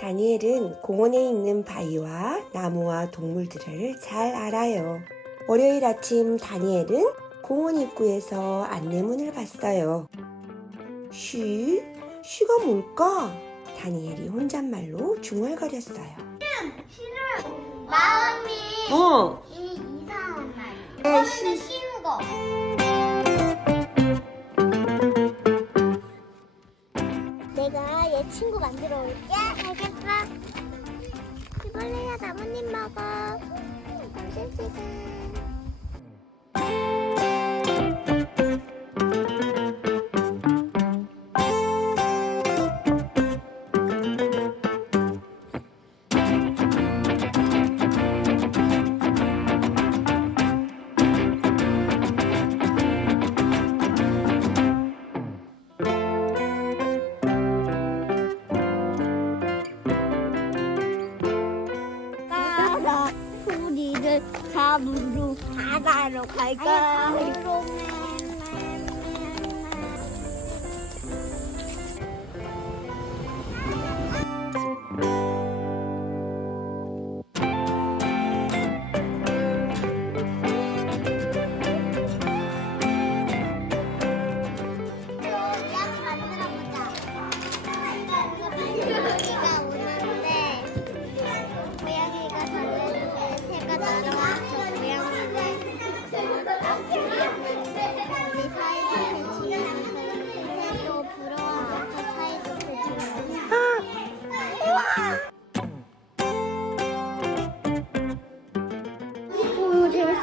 다니엘은 공원에 있는 바위와 나무와 동물들을 잘 알아요. 월요일 아침 다니엘은 공원 입구에서 안내문을 봤어요. 쉬? 쉬가 뭘까? 다니엘이 혼잣말로 중얼거렸어요. 마음이 어, 이 이상한 말. 네, 쉬. 쉬는 거. 내가 얘 친구 만들어 올게. 나뭇잎 먹어. 점심 시간. 우리를 잡으러 바다로 갈까? 약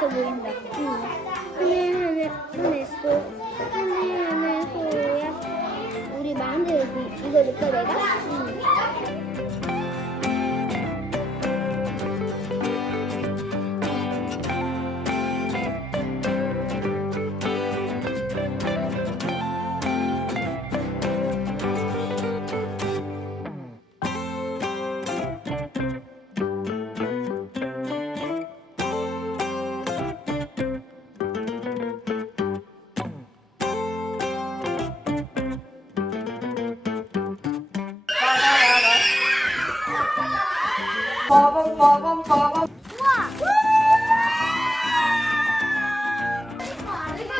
오 재밌어 보인다. 하늘 하늘 하늘 소 하늘 하늘 소야. 우리 만들기 이거 넣을까 내가? 빠밤 빠밤 빠밤. 우와. 우와. 이거 아래가